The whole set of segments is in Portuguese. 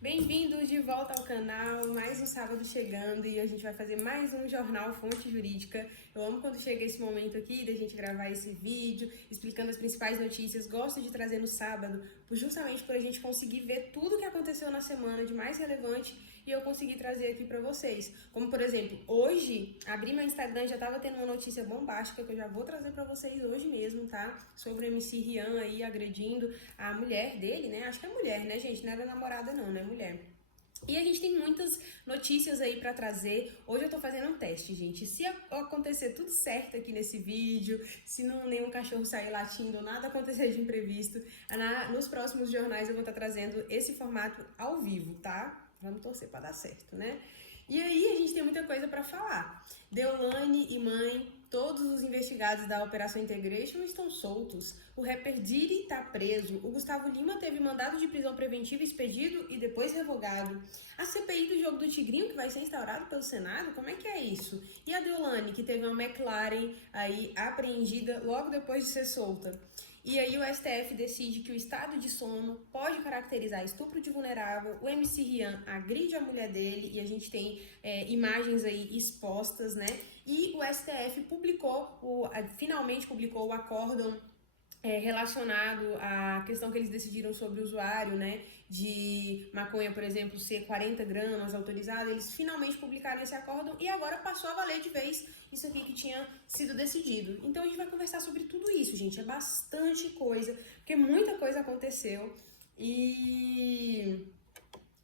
Bem-vindos de volta ao canal, mais um sábado chegando e a gente vai fazer mais um Jornal Fonte Jurídica. Eu amo quando chega esse momento aqui da gente gravar esse vídeo, explicando as principais notícias. Gosto de trazer no sábado, justamente por a gente conseguir ver tudo o que aconteceu na semana de mais relevante e eu conseguir trazer aqui pra vocês. Como, por exemplo, hoje, abri meu Instagram e já tava tendo uma notícia bombástica que eu já vou trazer pra vocês hoje mesmo, tá? Sobre o MC Rian aí agredindo a mulher dele, né? Acho que é mulher, né, gente? Não era namorada não, né? Mulher. E a gente tem muitas notícias aí pra trazer. Hoje eu tô fazendo um teste, gente. Se acontecer tudo certo aqui nesse vídeo, se não nenhum cachorro sair latindo, nada acontecer de imprevisto, nos próximos jornais eu vou estar trazendo esse formato ao vivo, tá? Vamos torcer pra dar certo, né? E aí a gente tem muita coisa pra falar. Deolane e mãe, todos os investigados da Operação Integration estão soltos. O rapper Diddy tá preso. O Gustavo Lima teve mandado de prisão preventiva expedido e depois revogado. A CPI do jogo do Tigrinho, que vai ser instaurado pelo Senado, como é que é isso? E a Deolane, que teve uma McLaren aí apreendida logo depois de ser solta. E aí o STF decide que o estado de sono pode caracterizar estupro de vulnerável, o MC Rian agride a mulher dele e a gente tem imagens aí expostas, né? E o STF finalmente publicou o acórdão relacionado à questão que eles decidiram sobre o usuário, né, de maconha, por exemplo, ser 40 gramas autorizado, eles finalmente publicaram esse acórdão e agora passou a valer de vez isso aqui que tinha sido decidido. Então a gente vai conversar sobre tudo isso, gente, é bastante coisa, porque muita coisa aconteceu e...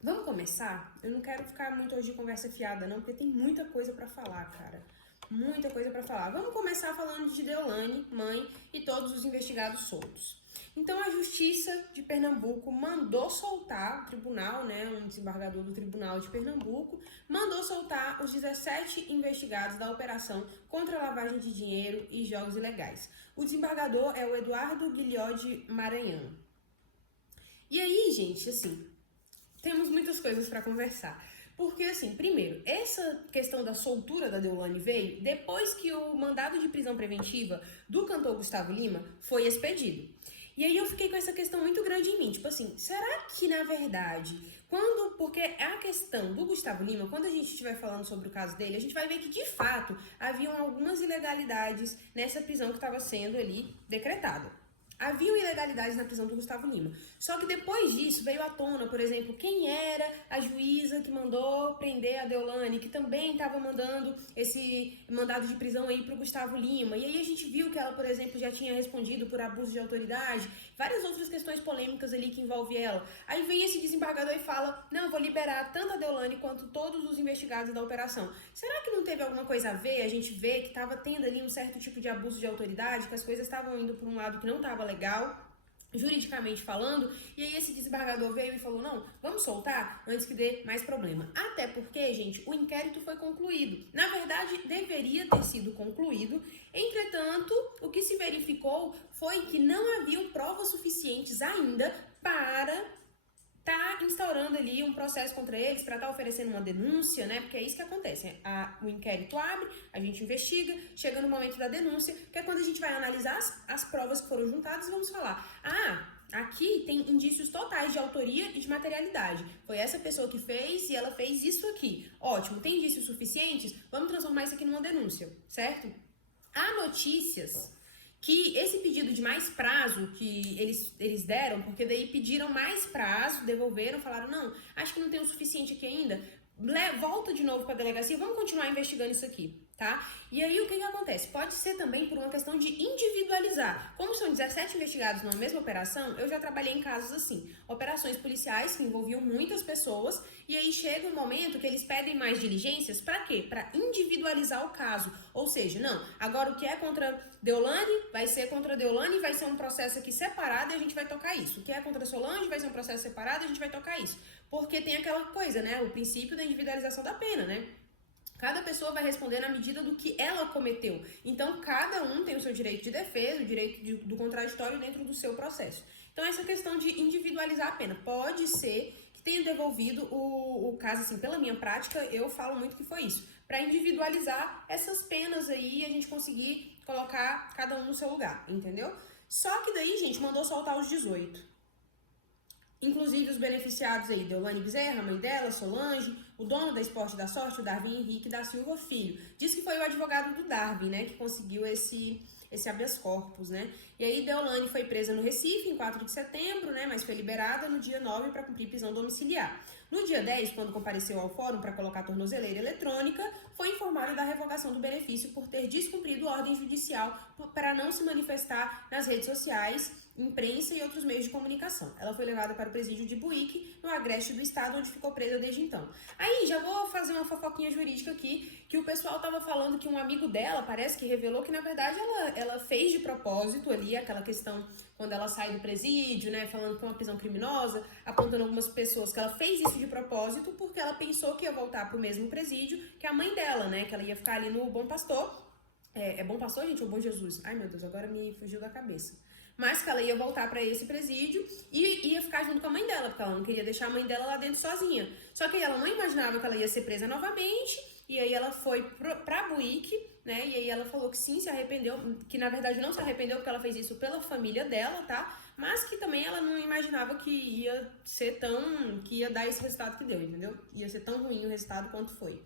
Vamos começar? Eu não quero ficar muito hoje de conversa fiada não, porque tem muita coisa pra falar, cara. Muita coisa pra falar. Vamos começar falando de Deolane, mãe e todos os investigados soltos. Então a Justiça de Pernambuco mandou soltar, o tribunal, né, um desembargador do Tribunal de Pernambuco, mandou soltar os 17 investigados da operação contra a lavagem de dinheiro e jogos ilegais. O desembargador é o Eduardo Guilhode Maranhão. E aí, gente, assim, temos muitas coisas para conversar. Porque, assim, primeiro, essa questão da soltura da Deolane veio depois que o mandado de prisão preventiva do cantor Gustavo Lima foi expedido. E aí eu fiquei com essa questão muito grande em mim, tipo assim, será que na verdade, porque a questão do Gustavo Lima, quando a gente estiver falando sobre o caso dele, a gente vai ver que de fato haviam algumas ilegalidades nessa prisão que estava sendo ali decretada. Haviam ilegalidades na prisão do Gustavo Lima. Só que depois disso veio à tona, por exemplo, quem era a juíza que mandou prender a Deolane, que também estava mandando esse mandado de prisão aí pro Gustavo Lima. E aí a gente viu que ela, por exemplo, já tinha respondido por abuso de autoridade, várias outras questões polêmicas ali que envolvem ela. Aí vem esse desembargador e fala, não, vou liberar tanto a Deolane quanto todos os investigados da operação. Será que não teve alguma coisa a ver? A gente vê que estava tendo ali um certo tipo de abuso de autoridade, que as coisas estavam indo por um lado que não estava legal, juridicamente falando, e aí esse desembargador veio e falou, não, vamos soltar antes que dê mais problema. Até porque, gente, o inquérito foi concluído. Na verdade, deveria ter sido concluído, entretanto, o que se verificou foi que não haviam provas suficientes ainda para tá instaurando ali um processo contra eles para estar oferecendo uma denúncia, né? Porque é isso que acontece. O inquérito abre, a gente investiga, chega no momento da denúncia, que é quando a gente vai analisar as provas que foram juntadas e vamos falar, aqui tem indícios totais de autoria e de materialidade. Foi essa pessoa que fez e ela fez isso aqui. Ótimo, tem indícios suficientes? Vamos transformar isso aqui numa denúncia, certo? Há notícias que esse pedido de mais prazo que eles deram, porque daí pediram mais prazo, devolveram, falaram, não, acho que não tem o suficiente aqui ainda, volta de novo para a delegacia, vamos continuar investigando isso aqui, tá? E aí o que acontece? Pode ser também por uma questão de individualizar. Como são 17 investigados numa mesma operação, eu já trabalhei em casos assim, operações policiais que envolviam muitas pessoas, e aí chega um momento que eles pedem mais diligências, para quê? Para individualizar o caso. Ou seja, não, agora o que é contra Deolane vai ser contra Deolane, vai ser um processo aqui separado e a gente vai tocar isso. O que é contra Solange vai ser um processo separado e a gente vai tocar isso. Porque tem aquela coisa, né? O princípio da individualização da pena, né? Cada pessoa vai responder na medida do que ela cometeu. Então, cada um tem o seu direito de defesa, o direito do contraditório dentro do seu processo. Então, essa questão de individualizar a pena. Pode ser que tenha devolvido o caso, assim, pela minha prática, eu falo muito que foi isso. Para individualizar essas penas aí e a gente conseguir colocar cada um no seu lugar, entendeu? Só que daí, gente, mandou soltar os 18. Inclusive os beneficiados aí, Deolane Bezerra, mãe dela, Solange, o dono da Esporte da Sorte, o Darwin Henrique da Silva Filho. Diz que foi o advogado do Darwin, né, que conseguiu esse habeas corpus, né? E aí Deolane foi presa no Recife em 4 de setembro, né, mas foi liberada no dia 9 para cumprir prisão domiciliar. No dia 10, quando compareceu ao fórum para colocar a tornozeleira eletrônica, foi informada da revogação do benefício por ter descumprido ordem judicial para não se manifestar nas redes sociais, imprensa e outros meios de comunicação. Ela foi levada para o presídio de Buíque, no agreste do estado, onde ficou presa desde então. Aí, já vou fazer uma fofoquinha jurídica aqui, que o pessoal tava falando que um amigo dela, parece que revelou que, na verdade, ela fez de propósito ali, aquela questão quando ela sai do presídio, né, falando que é uma prisão criminosa, apontando algumas pessoas que ela fez isso de propósito porque ela pensou que ia voltar pro mesmo presídio que a mãe dela, né, que ela ia ficar ali no Bom Pastor. É Bom Pastor, gente, ou Bom Jesus? Ai, meu Deus, agora me fugiu da cabeça. Mas que ela ia voltar para esse presídio e ia ficar junto com a mãe dela, porque ela não queria deixar a mãe dela lá dentro sozinha. Só que aí ela não imaginava que ela ia ser presa novamente, e aí ela foi pra Buíque, né, e aí ela falou que sim, se arrependeu, que na verdade não se arrependeu porque ela fez isso pela família dela, tá? Mas que também ela não imaginava que ia ser que ia dar esse resultado que deu, entendeu? Ia ser tão ruim o resultado quanto foi.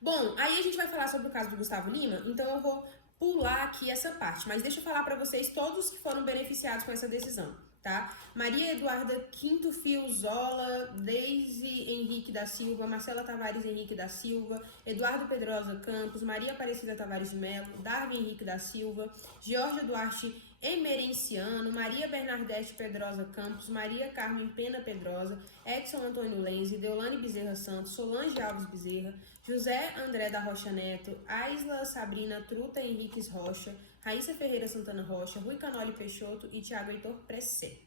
Bom, aí a gente vai falar sobre o caso do Gustavo Lima, então eu vou pular aqui essa parte, mas deixa eu falar para vocês todos que foram beneficiados com essa decisão, tá? Maria Eduarda Quinto Fiozola, Deise Henrique da Silva, Marcela Tavares Henrique da Silva, Eduardo Pedrosa Campos, Maria Aparecida Tavares de Mello, Darwin Henrique da Silva, Georgia Duarte Emerenciano, Maria Bernadette Pedrosa Campos, Maria Carmen Pena Pedrosa, Edson Antônio Lenze, Deolane Bezerra Santos, Solange Alves Bezerra, José André da Rocha Neto, Aisla Sabrina Truta Henriques Rocha, Raíssa Ferreira Santana Rocha, Rui Canoli Peixoto e Tiago Heitor Pressé.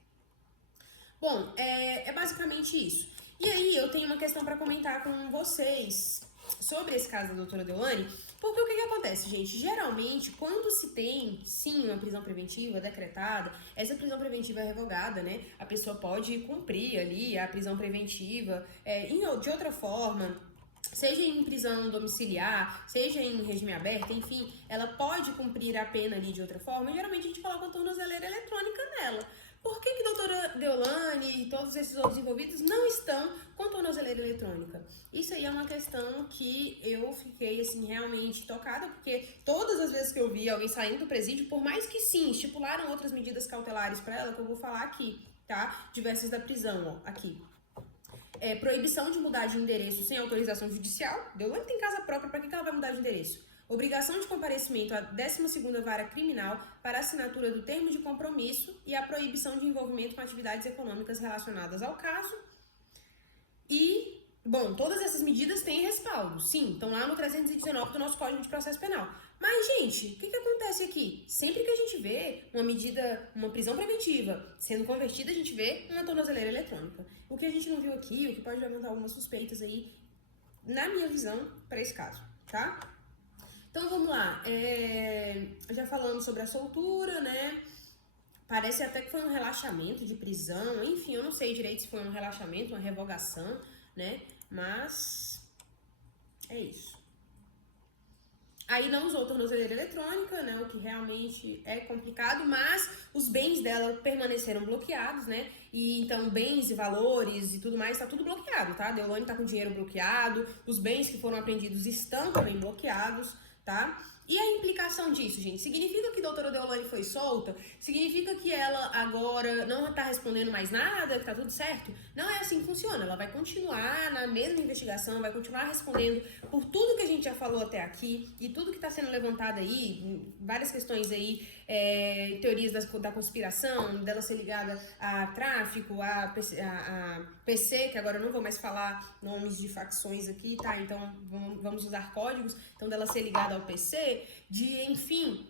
Bom, é basicamente isso. E aí eu tenho uma questão para comentar com vocês sobre esse caso da doutora Deolane, porque o que acontece, gente? Geralmente, quando se tem, sim, uma prisão preventiva decretada, essa prisão preventiva é revogada, né? A pessoa pode cumprir ali a prisão preventiva de outra forma, seja em prisão domiciliar, seja em regime aberto, enfim, ela pode cumprir a pena ali de outra forma, e geralmente a gente coloca a tornozeleira eletrônica nela. Por que a doutora Deolane e todos esses outros envolvidos não estão com tornozeleira eletrônica? Isso aí é uma questão que eu fiquei, assim, realmente tocada, porque todas as vezes que eu vi alguém saindo do presídio, por mais que sim, estipularam outras medidas cautelares para ela, que eu vou falar aqui, tá? Diversas da prisão, ó, aqui. Proibição de mudar de endereço sem autorização judicial. Deolane tem casa própria, para que ela vai mudar de endereço? Obrigação de comparecimento à 12ª Vara Criminal para assinatura do termo de compromisso e a proibição de envolvimento com atividades econômicas relacionadas ao caso. E, bom, todas essas medidas têm respaldo, sim, estão lá no 319 do nosso Código de Processo Penal. Mas, gente, o que acontece aqui? Sempre que a gente vê uma prisão preventiva sendo convertida, a gente vê uma tornozeleira eletrônica. O que a gente não viu aqui, o que pode levantar algumas suspeitas aí, na minha visão, para esse caso, tá? Então, vamos lá. Já falamos sobre a soltura, né? Parece até que foi um relaxamento de prisão, enfim, eu não sei direito se foi um relaxamento, uma revogação, né? Mas é isso. Aí não usou tornozeleira eletrônica, né? O que realmente é complicado, mas os bens dela permaneceram bloqueados, né? E então bens e valores e tudo mais, tá tudo bloqueado, tá? Deolane tá com dinheiro bloqueado, os bens que foram apreendidos estão também bloqueados, tá? E a implicação disso, gente? Significa que a doutora Deolane foi solta? Significa que ela agora não tá respondendo mais nada, que tá tudo certo? Não é assim que funciona. Ela vai continuar na mesma investigação, vai continuar respondendo por tudo que a gente já falou até aqui e tudo que tá sendo levantado aí, várias questões aí, teorias da conspiração, dela ser ligada a tráfico, a PC, que agora eu não vou mais falar nomes de facções aqui, tá? Então vamos usar códigos, então dela ser ligada ao PC, enfim,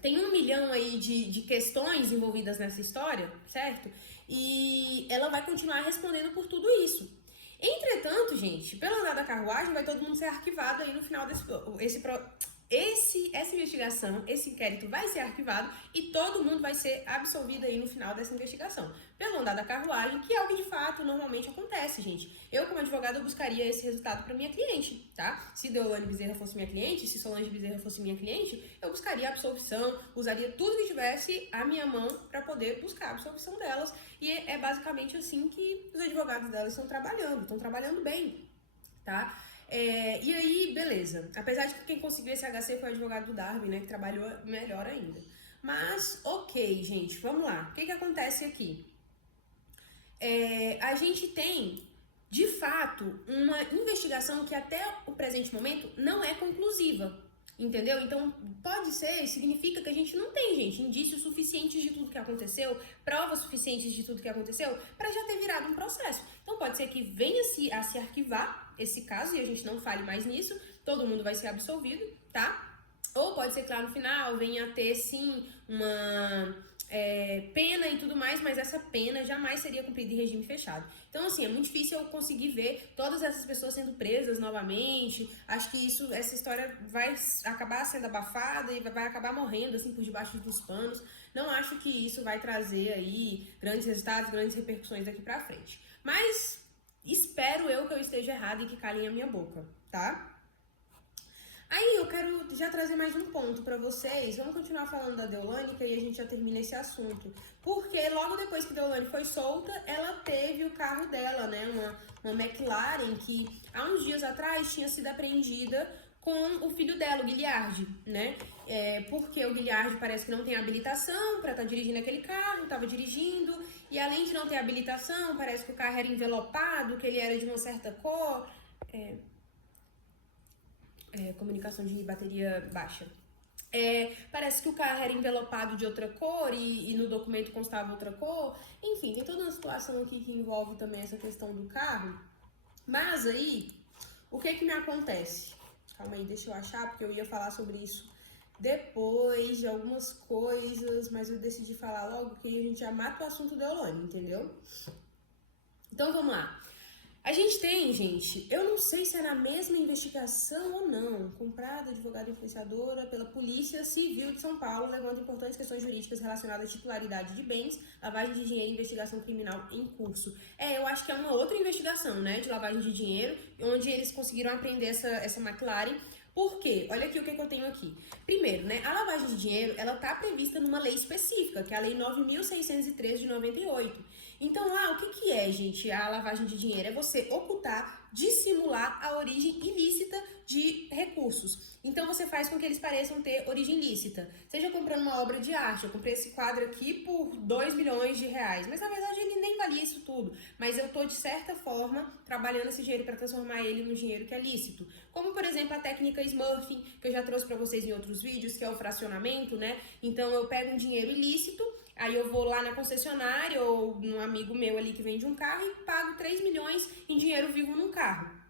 tem 1 milhão aí de questões envolvidas nessa história, certo? E ela vai continuar respondendo por tudo isso. Entretanto, gente, pelo andar da carruagem, vai todo mundo ser arquivado aí no final essa investigação, esse inquérito vai ser arquivado e todo mundo vai ser absolvido aí no final dessa investigação. Pelo andar da carruagem, que é o que de fato normalmente acontece, gente. Eu, como advogada, eu buscaria esse resultado para minha cliente, tá? Se Deolane Bezerra fosse minha cliente, se Solange Bezerra fosse minha cliente, eu buscaria a absolvição, usaria tudo que tivesse à minha mão para poder buscar a absolvição delas. E é basicamente assim que os advogados delas estão trabalhando bem, tá? E aí, beleza. Apesar de que quem conseguiu esse HC foi o advogado do Darwin, né? Que trabalhou melhor ainda. Mas, ok, gente, vamos lá. O que acontece aqui? A gente tem, de fato, uma investigação que até o presente momento não é conclusiva. Entendeu? Então, pode ser, significa que a gente não tem, gente, indícios suficientes de tudo que aconteceu, provas suficientes de tudo que aconteceu, para já ter virado um processo. Então, pode ser que venha a se arquivar esse caso e a gente não fale mais nisso, todo mundo vai ser absolvido, tá? Ou pode ser que lá no final venha a ter, sim, uma pena e tudo mais, mas essa pena jamais seria cumprida em regime fechado. Então, assim, é muito difícil eu conseguir ver todas essas pessoas sendo presas novamente. Acho que essa história vai acabar sendo abafada e vai acabar morrendo, assim, por debaixo dos panos. Não acho que isso vai trazer aí grandes resultados, grandes repercussões daqui pra frente. Mas espero eu que eu esteja errada e que calem a minha boca, tá? Aí eu quero já trazer mais um ponto pra vocês. Vamos continuar falando da Deolane, que aí a gente já termina esse assunto. Porque logo depois que Deolane foi solta, ela teve o carro dela, né? Uma McLaren que há uns dias atrás tinha sido apreendida com o filho dela, o Guilherme, né? Porque o Guilherme parece que não tem habilitação pra estar dirigindo aquele carro, tava dirigindo, e além de não ter habilitação, parece que o carro era envelopado, que ele era de uma certa cor. Comunicação de bateria baixa. Parece que o carro era envelopado de outra cor e no documento constava outra cor. Enfim, tem toda uma situação aqui que envolve também essa questão do carro. Mas aí, o que me acontece? Calma aí, deixa eu achar, porque eu ia falar sobre isso depois de algumas coisas, mas eu decidi falar logo que a gente já mata o assunto da Deolane, entendeu? Então vamos lá. A gente tem, gente, eu não sei se é na mesma investigação ou não, comprada, advogada influenciadora pela Polícia Civil de São Paulo, levando importantes questões jurídicas relacionadas à titularidade de bens, lavagem de dinheiro e investigação criminal em curso. Eu acho que é uma outra investigação, né, de lavagem de dinheiro, onde eles conseguiram apreender essa McLaren. Por quê? Olha aqui o que eu tenho aqui. Primeiro, né, a lavagem de dinheiro, ela tá prevista numa lei específica, que é a Lei 9.603 de 98. Então, o que é, gente, a lavagem de dinheiro? É você ocultar, dissimular a origem ilícita de recursos. Então, você faz com que eles pareçam ter origem lícita. Seja comprando uma obra de arte, eu comprei esse quadro aqui por 2 milhões de reais, mas na verdade ele nem valia isso tudo. Mas eu tô, de certa forma, trabalhando esse dinheiro para transformar ele num dinheiro que é lícito. Como, por exemplo, a técnica Smurfing, que eu já trouxe para vocês em outros vídeos, que é o fracionamento, né? Então, eu pego um dinheiro ilícito, aí eu vou lá na concessionária ou num amigo meu ali que vende um carro e pago 3 milhões em dinheiro vivo num carro.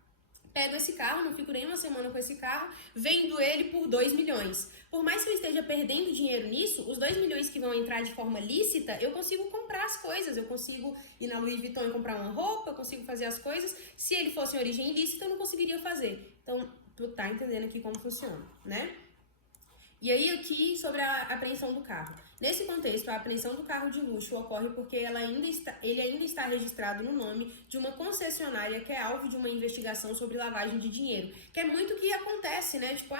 Pego esse carro, não fico nem uma semana com esse carro, vendo ele por 2 milhões. Por mais que eu esteja perdendo dinheiro nisso, os 2 milhões que vão entrar de forma lícita, eu consigo comprar as coisas, eu consigo ir na Louis Vuitton e comprar uma roupa, eu consigo fazer as coisas. Se ele fosse em origem ilícita, eu não conseguiria fazer. Então, tu tá entendendo aqui como funciona, né? E aí aqui sobre a apreensão do carro. Nesse contexto, a apreensão do carro de luxo ocorre porque ele ainda está registrado no nome de uma concessionária que é alvo de uma investigação sobre lavagem de dinheiro. Que é muito o que acontece, né? Tipo,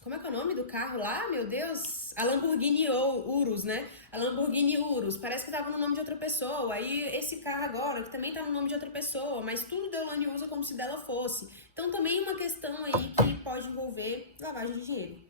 como é que é o nome do carro lá? Meu Deus! A Lamborghini Urus, né? A Lamborghini Urus. Parece que estava no nome de outra pessoa. Aí esse carro agora, que também está no nome de outra pessoa. Mas tudo Deolane usa como se dela fosse. Então também uma questão aí que pode envolver lavagem de dinheiro.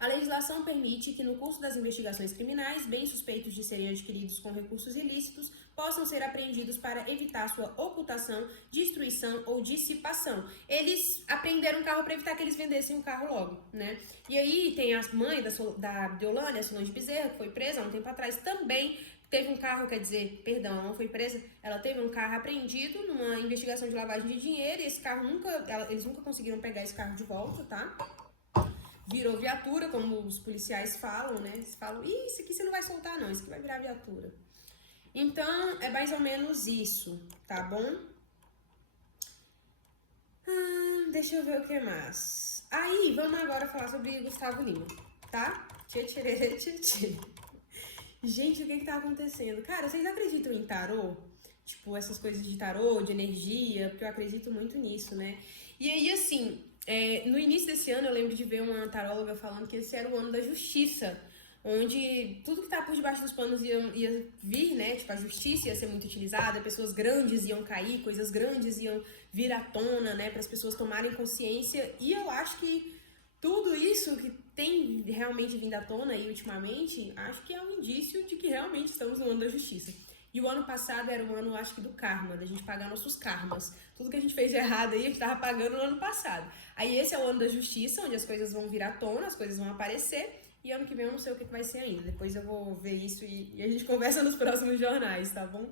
A legislação permite que, no curso das investigações criminais, bens suspeitos de serem adquiridos com recursos ilícitos possam ser apreendidos para evitar sua ocultação, destruição ou dissipação. Eles apreenderam o carro para evitar que eles vendessem o carro logo, né? E aí tem a mãe da Deolane, a Solange Bezerra, que foi presa há um tempo atrás, também teve um carro, ela não foi presa, ela teve um carro apreendido numa investigação de lavagem de dinheiro e esse carro eles nunca conseguiram pegar esse carro de volta, tá? Virou viatura, como os policiais falam, né? Eles falam, isso aqui você não vai soltar não, isso aqui vai virar viatura. Então, é mais ou menos isso, tá bom? Deixa eu ver o que mais. Aí, vamos agora falar sobre Gustavo Lima, tá? Tchê, tchê, tchê, tchê. Gente, o que tá acontecendo? Cara, vocês acreditam em tarô? Tipo, essas coisas de tarô, de energia, porque eu acredito muito nisso, né? E aí, assim, no início desse ano eu lembro de ver uma taróloga falando que esse era o ano da justiça, onde tudo que tá por debaixo dos panos ia vir, né? Tipo, a justiça ia ser muito utilizada, pessoas grandes iam cair, coisas grandes iam vir à tona, né? Para as pessoas tomarem consciência. E eu acho que tudo isso que tem realmente vindo à tona aí ultimamente, acho que é um indício de que realmente estamos no ano da justiça. E o ano passado era um ano, acho que do karma, da gente pagar nossos karmas. Tudo que a gente fez de errado aí, a gente tava pagando no ano passado. Aí esse é o ano da justiça, onde as coisas vão vir à tona, as coisas vão aparecer. E ano que vem eu não sei o que vai ser ainda. Depois eu vou ver isso e a gente conversa nos próximos jornais, tá bom?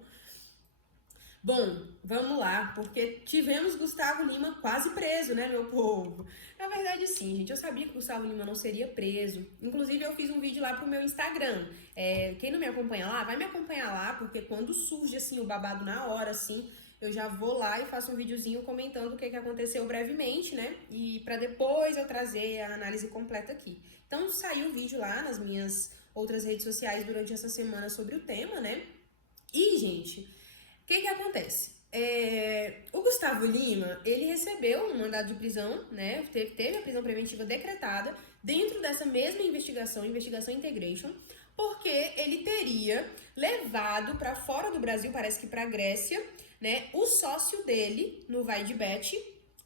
Bom, vamos lá, porque tivemos Gustavo Lima quase preso, né, meu povo? Na verdade, sim, gente, eu sabia que Gustavo Lima não seria preso. Inclusive, eu fiz um vídeo lá pro meu Instagram. Quem não me acompanha lá, vai me acompanhar lá, porque quando surge, assim, o babado na hora, assim, eu já vou lá e faço um videozinho comentando o que aconteceu brevemente, né? E pra depois eu trazer a análise completa aqui. Então, saiu o vídeo lá nas minhas outras redes sociais durante essa semana sobre o tema, né? E, gente... O que acontece? O Gustavo Lima, ele recebeu um mandado de prisão, né? Teve a prisão preventiva decretada dentro dessa mesma investigação Integration, porque ele teria levado para fora do Brasil, parece que para a Grécia, né? O sócio dele no Vai de Bet,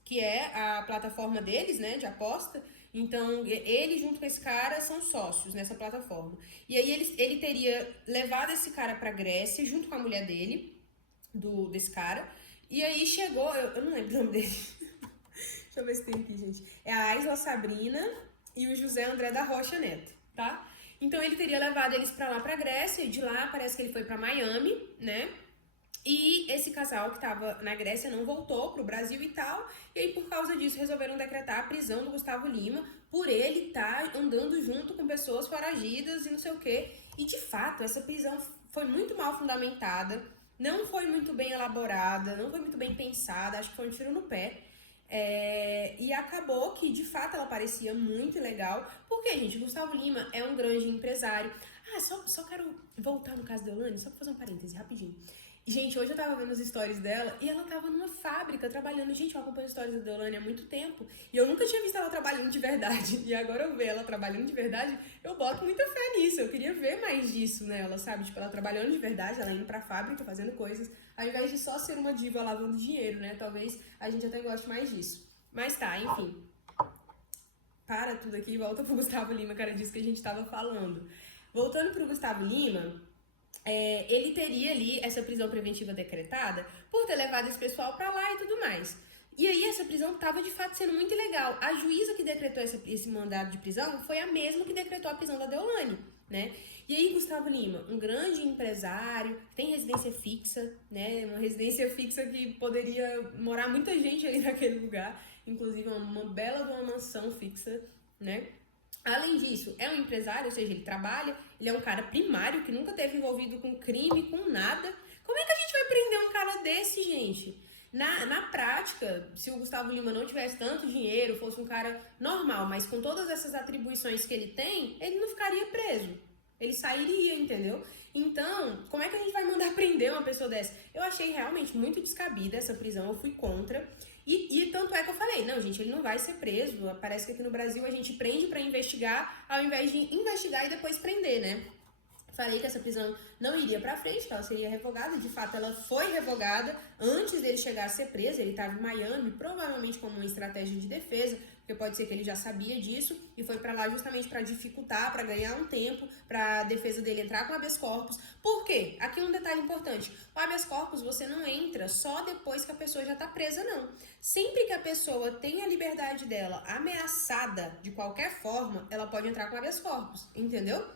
que é a plataforma deles, né? De aposta. Então, ele junto com esse cara são sócios nessa plataforma. E aí ele teria levado esse cara para a Grécia junto com a mulher dele, desse cara. E aí chegou, eu não lembro o nome dele. Deixa eu ver se tem aqui, gente. É a Aisla Sabrina e o José André da Rocha Neto, tá? Então ele teria levado eles pra lá, pra Grécia, e de lá parece que ele foi pra Miami, né? E esse casal que tava na Grécia não voltou pro Brasil e tal. E aí, por causa disso, resolveram decretar a prisão do Gustavo Lima por ele estar andando junto com pessoas foragidas e não sei o quê. E de fato, essa prisão foi muito mal fundamentada. Não foi muito bem elaborada, não foi muito bem pensada, acho que foi um tiro no pé. E acabou que, de fato, ela parecia muito legal. Porque, gente, Gustavo Lima é um grande empresário. Só quero voltar no caso da Deolane, só pra fazer um parêntese, rapidinho. Gente, hoje eu tava vendo os stories dela e ela tava numa fábrica trabalhando. Gente, eu acompanho as stories da Deolane há muito tempo e eu nunca tinha visto ela trabalhando de verdade. E agora eu ver ela trabalhando de verdade, eu boto muita fé nisso. Eu queria ver mais disso nela, sabe? Tipo, ela trabalhando de verdade, ela indo pra fábrica, fazendo coisas, ao invés de só ser uma diva lavando dinheiro, né? Talvez a gente até goste mais disso. Mas tá, enfim. Para tudo aqui e volta pro Gustavo Lima, cara, disso que a gente tava falando. Voltando pro Gustavo Lima... ele teria ali essa prisão preventiva decretada por ter levado esse pessoal pra lá e tudo mais. E aí essa prisão estava de fato sendo muito ilegal. A juíza que decretou esse mandado de prisão foi a mesma que decretou a prisão da Deolane, né? E aí Gustavo Lima, um grande empresário, tem residência fixa, né? Uma residência fixa que poderia morar muita gente ali naquele lugar, inclusive uma bela de uma mansão fixa, né? Além disso, é um empresário, ou seja, ele trabalha, ele é um cara primário que nunca teve envolvido com crime, com nada. Como é que a gente vai prender um cara desse, gente? Na prática, se o Gustavo Lima não tivesse tanto dinheiro, fosse um cara normal, mas com todas essas atribuições que ele tem, ele não ficaria preso. Ele sairia, entendeu? Então, como é que a gente vai mandar prender uma pessoa dessa? Eu achei realmente muito descabida essa prisão, eu fui contra. E tanto é que eu falei, não, gente, ele não vai ser preso. Parece que aqui no Brasil a gente prende pra investigar, ao invés de investigar e depois prender, né? Falei que essa prisão não iria pra frente, que ela seria revogada. De fato, ela foi revogada antes dele chegar a ser preso. Ele estava em Miami, provavelmente como uma estratégia de defesa, porque pode ser que ele já sabia disso e foi pra lá justamente pra dificultar, pra ganhar um tempo, pra defesa dele entrar com habeas corpus. Por quê? Aqui um detalhe importante. O habeas corpus você não entra só depois que a pessoa já tá presa, não. Sempre que a pessoa tem a liberdade dela ameaçada de qualquer forma, ela pode entrar com habeas corpus, entendeu?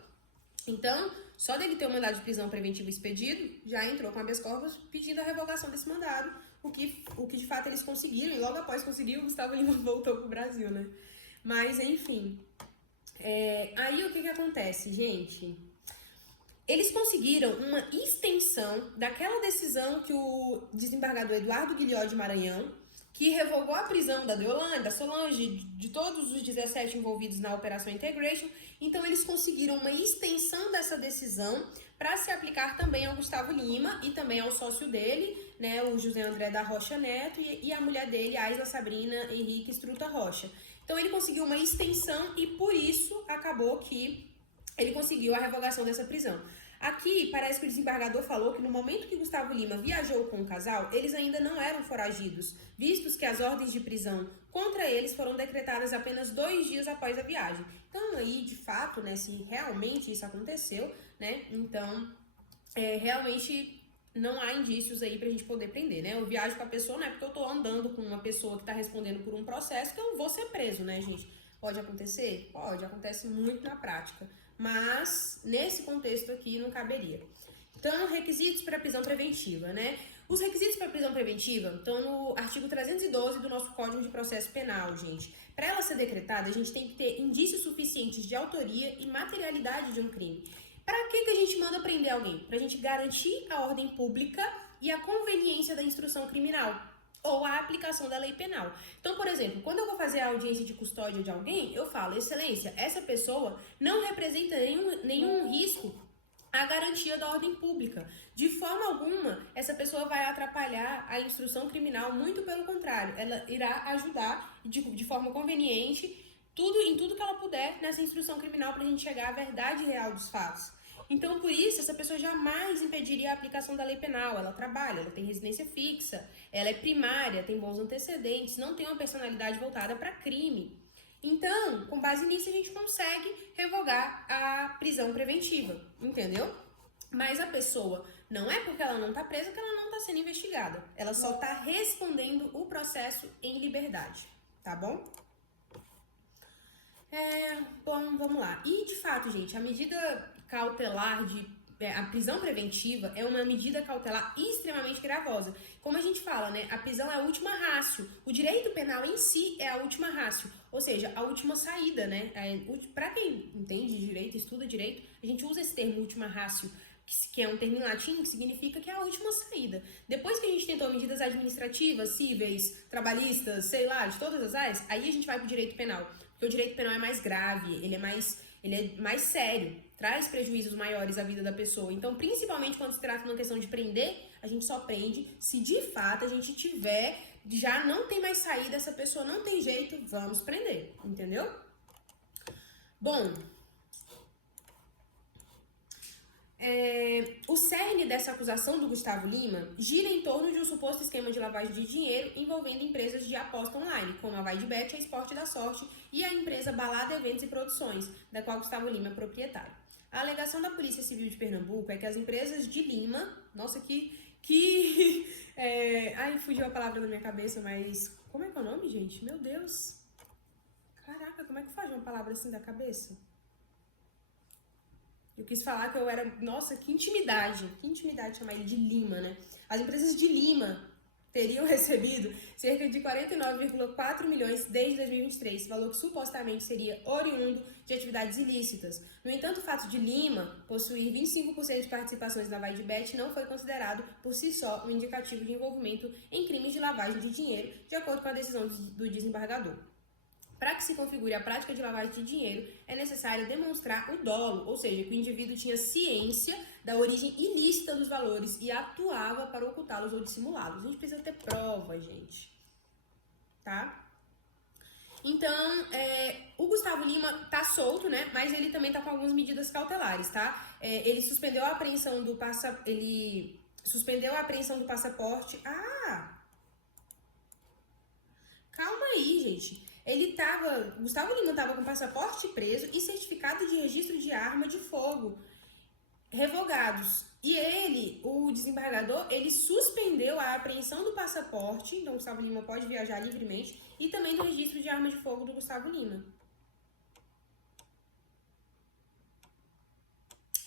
Então, só dele ter um mandado de prisão preventivo expedido, já entrou com habeas corpus pedindo a revogação desse mandado, o que de fato eles conseguiram, e logo após conseguir, o Gustavo Lima voltou pro Brasil, né? Mas, enfim. Aí, o que acontece, gente? Eles conseguiram uma extensão daquela decisão que o desembargador Eduardo Guilhó de Maranhão, que revogou a prisão da Deolane, da Solange, de todos os 17 envolvidos na Operação Integration. Então, eles conseguiram uma extensão dessa decisão para se aplicar também ao Gustavo Lima e também ao sócio dele, né, o José André da Rocha Neto, e a mulher dele, a Aisla Sabrina Henrique Struta Rocha. Então, ele conseguiu uma extensão e, por isso, acabou que ele conseguiu a revogação dessa prisão. Aqui, parece que o desembargador falou que no momento que Gustavo Lima viajou com o casal, eles ainda não eram foragidos, vistos que as ordens de prisão contra eles foram decretadas apenas 2 dias após a viagem. Então, aí, de fato, né, se realmente isso aconteceu, né, então, realmente não há indícios aí pra gente poder prender, né? Eu viajo com a pessoa, não é porque eu tô andando com uma pessoa que tá respondendo por um processo que eu vou ser preso, né, gente? Pode acontecer? Pode, acontece muito na prática. Mas, nesse contexto aqui, não caberia. Então, requisitos para prisão preventiva, né? Os requisitos para prisão preventiva estão no artigo 312 do nosso Código de Processo Penal, gente. Para ela ser decretada, a gente tem que ter indícios suficientes de autoria e materialidade de um crime. Para que a gente manda prender alguém? Para a gente garantir a ordem pública e a conveniência da instrução criminal ou a aplicação da lei penal. Então, por exemplo, quando eu vou fazer a audiência de custódia de alguém, eu falo, excelência, essa pessoa não representa nenhum risco à garantia da ordem pública. De forma alguma, essa pessoa vai atrapalhar a instrução criminal, muito pelo contrário, ela irá ajudar de forma conveniente em tudo que ela puder nessa instrução criminal para a gente chegar à verdade real dos fatos. Então, por isso, essa pessoa jamais impediria a aplicação da lei penal. Ela trabalha, ela tem residência fixa, ela é primária, tem bons antecedentes, não tem uma personalidade voltada para crime. Então, com base nisso, a gente consegue revogar a prisão preventiva, entendeu? Mas a pessoa, não é porque ela não está presa que ela não está sendo investigada. Ela só está respondendo o processo em liberdade, tá bom? Bom, vamos lá. E, de fato, gente, a medida cautelar a prisão preventiva é uma medida cautelar extremamente gravosa. Como a gente fala, né? A prisão é a última ratio. O direito penal em si é a última ratio, ou seja, a última saída, né? Para quem entende direito, estuda direito, a gente usa esse termo última ratio, que é um termo em latim que significa que é a última saída. Depois que a gente tentou medidas administrativas, cíveis, trabalhistas, sei lá, de todas as áreas, aí a gente vai pro direito penal. Porque o direito penal é mais grave, ele é mais sério, traz prejuízos maiores à vida da pessoa. Então, principalmente quando se trata de uma questão de prender, a gente só prende se de fato a gente tiver, já não tem mais saída, essa pessoa não tem jeito, vamos prender, entendeu? Bom, o cerne dessa acusação do Gustavo Lima gira em torno de um suposto esquema de lavagem de dinheiro envolvendo empresas de aposta online, como a VaideBet, a Esporte da Sorte e a empresa Balada Eventos e Produções, da qual Gustavo Lima é proprietário. A alegação da Polícia Civil de Pernambuco é que as empresas de Lima... Nossa, Ai, fugiu a palavra da minha cabeça, mas... Como é que é o nome, gente? Meu Deus! Caraca, como é que faz uma palavra assim da cabeça? Eu quis falar que eu era... Nossa, que intimidade chamar ele de Lima, né? As empresas de Lima teriam recebido cerca de 49,4 milhões desde 2023, valor que supostamente seria oriundo de atividades ilícitas. No entanto, o fato de Lima possuir 25% de participações na VaideBet não foi considerado por si só um indicativo de envolvimento em crimes de lavagem de dinheiro, de acordo com a decisão do desembargador. Para que se configure a prática de lavagem de dinheiro, é necessário demonstrar o dolo, ou seja, que o indivíduo tinha ciência da origem ilícita dos valores e atuava para ocultá-los ou dissimulá-los. A gente precisa ter prova, gente. Tá? Então, o Gustavo Lima tá solto, né? Mas ele também tá com algumas medidas cautelares, tá? Ele suspendeu a apreensão do passaporte. Calma aí, gente. Gustavo Lima estava com passaporte preso e certificado de registro de arma de fogo revogados. E o desembargador, ele suspendeu a apreensão do passaporte, então Gustavo Lima pode viajar livremente, e também do registro de arma de fogo do Gustavo Lima.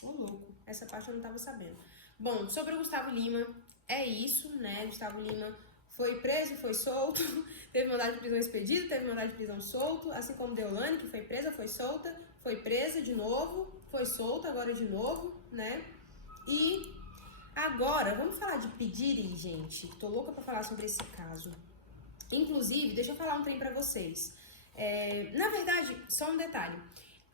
Ô, louco, essa parte eu não tava sabendo. Bom, sobre o Gustavo Lima, é isso, né? Gustavo Lima foi preso, foi solto, teve mandado de prisão expedido, teve mandado de prisão solto, assim como Deolane, que foi presa, foi solta, foi presa de novo, foi solta agora de novo, né? E agora, vamos falar de pedirem, gente. Tô louca pra falar sobre esse caso. Inclusive, deixa eu falar um trem pra vocês. Na verdade, só um detalhe.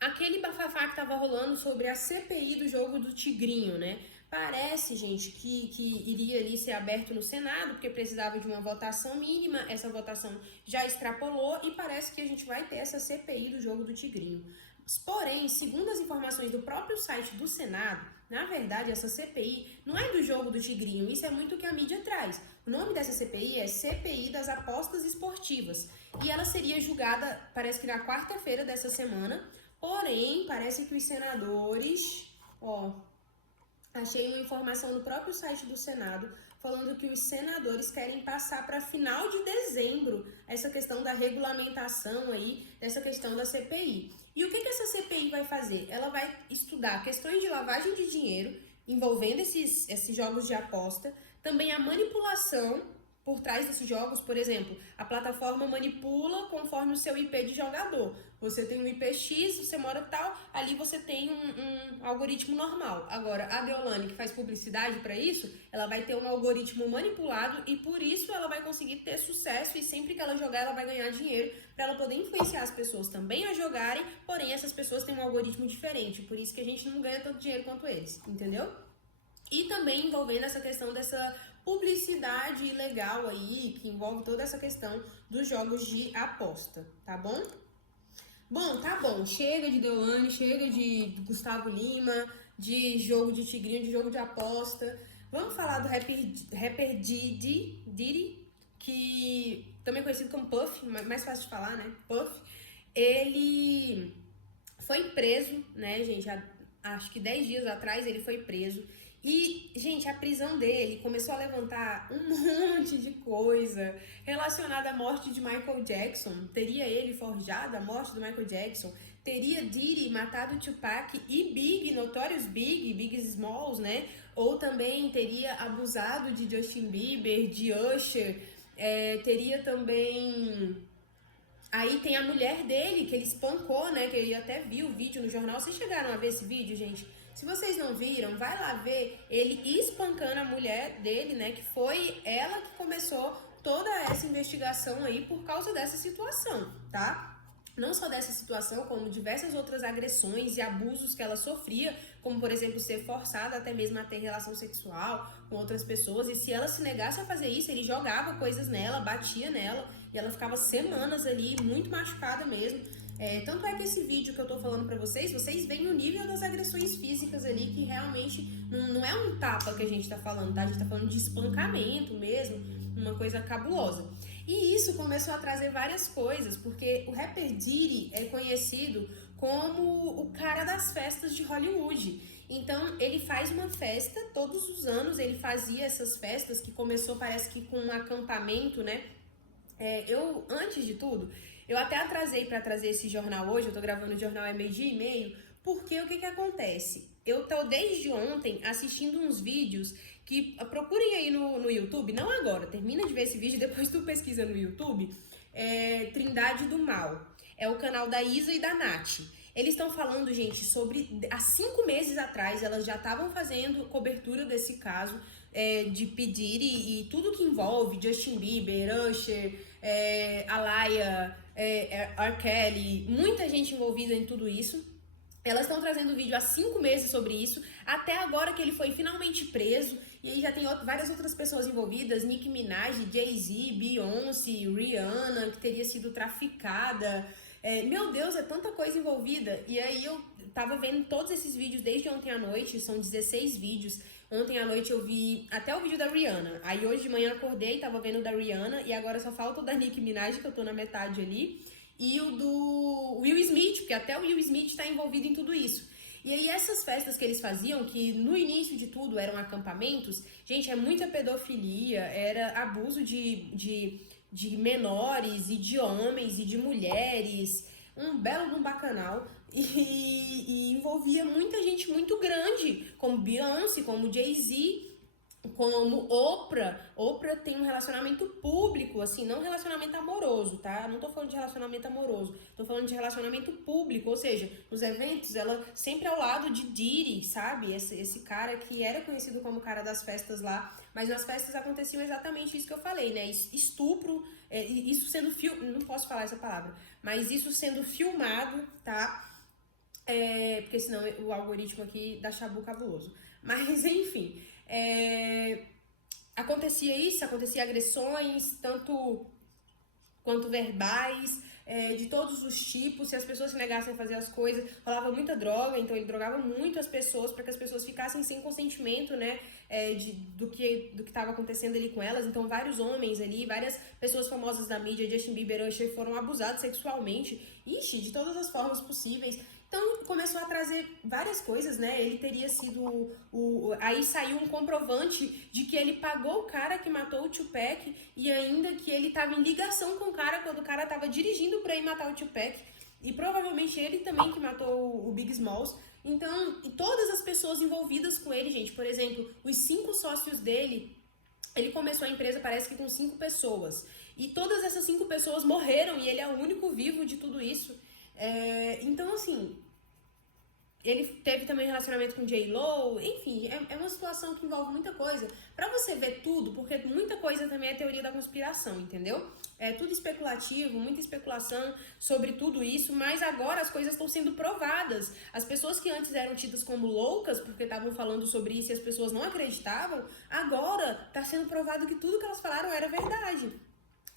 Aquele bafafá que tava rolando sobre a CPI do jogo do Tigrinho, né? Parece, gente, que iria ali ser aberto no Senado, porque precisava de uma votação mínima. Essa votação já extrapolou e parece que a gente vai ter essa CPI do jogo do Tigrinho. Porém, segundo as informações do próprio site do Senado, na verdade, essa CPI não é do jogo do Tigrinho, isso é muito o que a mídia traz. O nome dessa CPI é CPI das apostas esportivas. E ela seria julgada, parece que na quarta-feira dessa semana. Porém, parece que os senadores, achei uma informação no próprio site do Senado falando que os senadores querem passar para final de dezembro essa questão da regulamentação aí, dessa questão da CPI. E o que essa CPI vai fazer? Ela vai estudar questões de lavagem de dinheiro envolvendo esses jogos de aposta, também a manipulação por trás desses jogos. Por exemplo, a plataforma manipula conforme o seu IP de jogador. Você tem um IP X, você mora tal, ali você tem um algoritmo normal. Agora, a Deolane, que faz publicidade para isso, ela vai ter um algoritmo manipulado e por isso ela vai conseguir ter sucesso e sempre que ela jogar, ela vai ganhar dinheiro para ela poder influenciar as pessoas também a jogarem, porém essas pessoas têm um algoritmo diferente, por isso que a gente não ganha tanto dinheiro quanto eles, entendeu? E também envolvendo essa questão dessa publicidade ilegal aí, que envolve toda essa questão dos jogos de aposta, tá bom? Bom, tá bom, chega de Deolane, chega de Gustavo Lima, de jogo de tigrinho, de jogo de aposta. Vamos falar do rapper Diddy, que também é conhecido como Puff, mais fácil de falar, né? Puff. Ele foi preso, né, gente? Acho que 10 dias atrás ele foi preso. E, gente, a prisão dele começou a levantar um monte de coisa relacionada à morte de Michael Jackson. Teria ele forjado a morte do Michael Jackson? Teria Diddy matado Tupac e Big, Notorious Big Smalls, né? Ou também teria abusado de Justin Bieber, de Usher. Teria também... Aí tem a mulher dele, que ele espancou, né? Que eu até vi o vídeo no jornal. Vocês chegaram a ver esse vídeo, gente? Se vocês não viram, vai lá ver ele espancando a mulher dele, né? Que foi ela que começou toda essa investigação aí por causa dessa situação, tá? Não só dessa situação, como diversas outras agressões e abusos que ela sofria, como, por exemplo, ser forçada até mesmo a ter relação sexual com outras pessoas. E se ela se negasse a fazer isso, ele jogava coisas nela, batia nela, e ela ficava semanas ali, muito machucada mesmo. Tanto é que esse vídeo que eu tô falando pra vocês veem o nível das agressões físicas ali, que realmente não é um tapa que a gente tá falando, tá? A gente tá falando de espancamento mesmo, uma coisa cabulosa. E isso começou a trazer várias coisas, porque o rapper Diddy é conhecido como o cara das festas de Hollywood. Então, ele faz uma festa, todos os anos ele fazia essas festas, que começou, parece que com um acampamento, né? Antes de tudo, eu até atrasei para trazer esse jornal hoje, eu tô gravando o jornal 12:30, porque o que acontece? Eu tô desde ontem assistindo uns vídeos que, procurem aí no YouTube, não agora, termina de ver esse vídeo, depois tu pesquisa no YouTube, Trindade do Mal, é o canal da Isa e da Nath. Eles estão falando, gente, sobre, há 5 meses atrás, elas já estavam fazendo cobertura desse caso, de P. Diddy e tudo que envolve Justin Bieber, Usher, Alaya, R. Kelly, muita gente envolvida em tudo isso. Elas estão trazendo vídeo há 5 meses sobre isso, até agora que ele foi finalmente preso, e aí já tem várias outras pessoas envolvidas, Nicki Minaj, Jay-Z, Beyoncé, Rihanna, que teria sido traficada. Meu Deus, é tanta coisa envolvida. E aí eu tava vendo todos esses vídeos desde ontem à noite, são 16 vídeos. Ontem à noite eu vi até o vídeo da Rihanna. Aí hoje de manhã acordei, tava vendo o da Rihanna, e agora só falta o da Nicki Minaj, que eu tô na metade ali, e o do Will Smith, porque até o Will Smith tá envolvido em tudo isso. E aí essas festas que eles faziam, que no início de tudo eram acampamentos, gente, é muita pedofilia, era abuso de menores e de homens e de mulheres, um belo de um bacanal, e envolvia muita gente muito grande, como Beyoncé, como Jay-Z, como Oprah. Oprah tem um relacionamento público, assim, não relacionamento amoroso, tá? Não tô falando de relacionamento amoroso, tô falando de relacionamento público, ou seja, nos eventos, ela sempre ao lado de Diddy, sabe? Esse cara que era conhecido como o cara das festas lá, Mas nas festas aconteciam exatamente isso que eu falei, né? Estupro, isso sendo não posso falar essa palavra, mas isso sendo filmado, tá? Porque senão o algoritmo aqui dá chabu cabuloso. Mas enfim, acontecia agressões, tanto quanto verbais, de todos os tipos. Se as pessoas se negassem a fazer as coisas, rolava muita droga, então ele drogava muito as pessoas para que as pessoas ficassem sem consentimento, né, do que estava acontecendo ali com elas. Então vários homens ali, várias pessoas famosas da mídia, Justin Bieber, Usher, foram abusados sexualmente, de todas as formas possíveis. Então começou a trazer várias coisas, né? Ele teria sido aí saiu um comprovante de que ele pagou o cara que matou o Tupac e ainda que ele estava em ligação com o cara quando o cara estava dirigindo para ir matar o Tupac. E provavelmente ele também que matou o Biggie Smalls. Então, e todas as pessoas envolvidas com ele, gente, por exemplo, os 5 sócios dele, ele começou a empresa parece que com 5 pessoas. E todas essas 5 pessoas morreram e ele é o único vivo de tudo isso. Então, assim, ele teve também relacionamento com J.Lo, enfim, é uma situação que envolve muita coisa. Pra você ver tudo, porque muita coisa também é teoria da conspiração, entendeu? É tudo especulativo, muita especulação sobre tudo isso, mas agora as coisas estão sendo provadas. As pessoas que antes eram tidas como loucas, porque estavam falando sobre isso e as pessoas não acreditavam, agora tá sendo provado que tudo que elas falaram era verdade.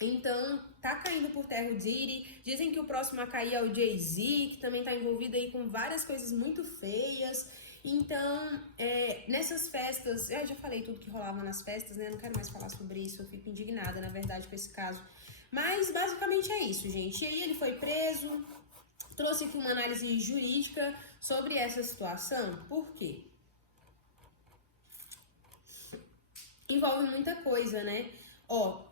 Então, tá caindo por terra o Diddy, dizem que o próximo a cair é o Jay-Z, que também tá envolvido aí com várias coisas muito feias. Então, nessas festas, eu já falei tudo que rolava nas festas, né? Não quero mais falar sobre isso, eu fico indignada, na verdade, com esse caso. Mas, basicamente é isso, gente. E aí ele foi preso, trouxe aqui uma análise jurídica sobre essa situação. Por quê? Envolve muita coisa, né?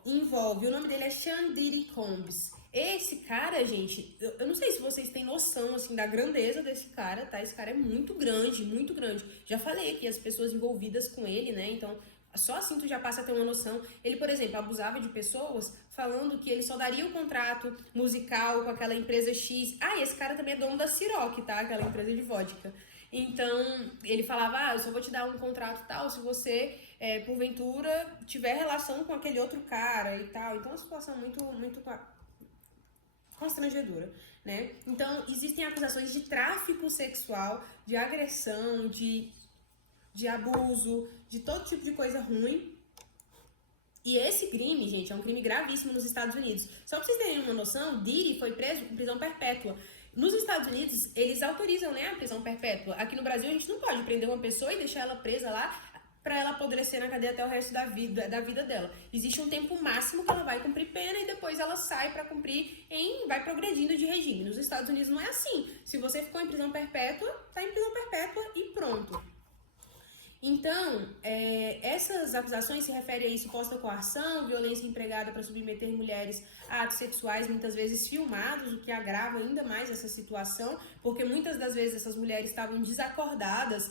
Envolve, o nome dele é Sean Diddy Combs. Esse cara, gente, eu não sei se vocês têm noção, assim, da grandeza desse cara, tá? Esse cara é muito grande, muito grande. Já falei aqui, as pessoas envolvidas com ele, né? Então, só assim tu já passa a ter uma noção. Ele, por exemplo, abusava de pessoas falando que ele só daria o contrato musical com aquela empresa X. E esse cara também é dono da Ciroc, tá? Aquela empresa de vodka. Então, ele falava, eu só vou te dar um contrato tal se você, porventura, tiver relação com aquele outro cara e tal. Então, é uma situação muito, muito constrangedora, né? Então, existem acusações de tráfico sexual, de agressão, de abuso, de todo tipo de coisa ruim. E esse crime, gente, é um crime gravíssimo nos Estados Unidos. Só pra vocês terem uma noção, Diddy foi preso com prisão perpétua. Nos Estados Unidos, eles autorizam, né, a prisão perpétua. Aqui no Brasil, a gente não pode prender uma pessoa e deixar ela presa lá pra ela apodrecer na cadeia até o resto da vida dela. Existe um tempo máximo que ela vai cumprir pena e depois ela sai pra cumprir vai progredindo de regime. Nos Estados Unidos não é assim. Se você ficou em prisão perpétua, tá em prisão perpétua e pronto. Então, essas acusações se referem a suposta coação, violência empregada para submeter mulheres a atos sexuais, muitas vezes filmados, o que agrava ainda mais essa situação, porque muitas das vezes essas mulheres estavam desacordadas,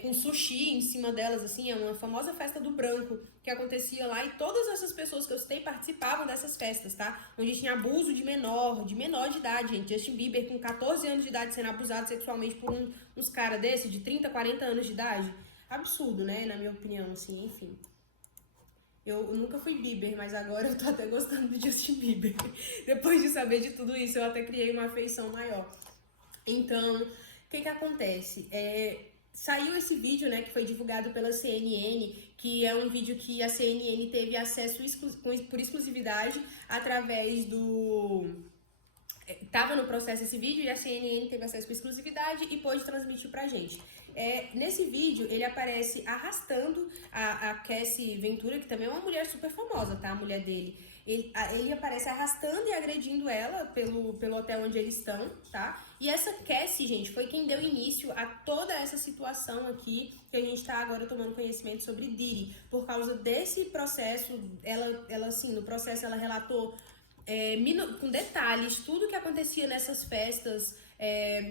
com sushi em cima delas, assim, é uma famosa festa do branco que acontecia lá e todas essas pessoas que eu citei participavam dessas festas, tá? Onde tinha abuso de menor de idade, gente. Justin Bieber com 14 anos de idade sendo abusado sexualmente por uns caras desse de 30, 40 anos de idade. Absurdo, né? Na minha opinião, assim, enfim. Eu nunca fui Bieber, mas agora eu tô até gostando do Justin Bieber. Depois de saber de tudo isso, eu até criei uma afeição maior. Então, o que acontece? Saiu esse vídeo, né, que foi divulgado pela CNN, que é um vídeo que a CNN teve acesso por exclusividade através do... Tava no processo esse vídeo e a CNN teve acesso com exclusividade e pôde transmitir pra gente. Nesse vídeo, ele aparece arrastando a Cassie Ventura, que também é uma mulher super famosa, tá? A mulher dele. Ele aparece arrastando e agredindo ela pelo hotel onde eles estão, tá? E essa Cassie, gente, foi quem deu início a toda essa situação aqui que a gente tá agora tomando conhecimento sobre Diddy. Por causa desse processo, ela assim, no processo ela relatou com detalhes tudo que acontecia nessas festas,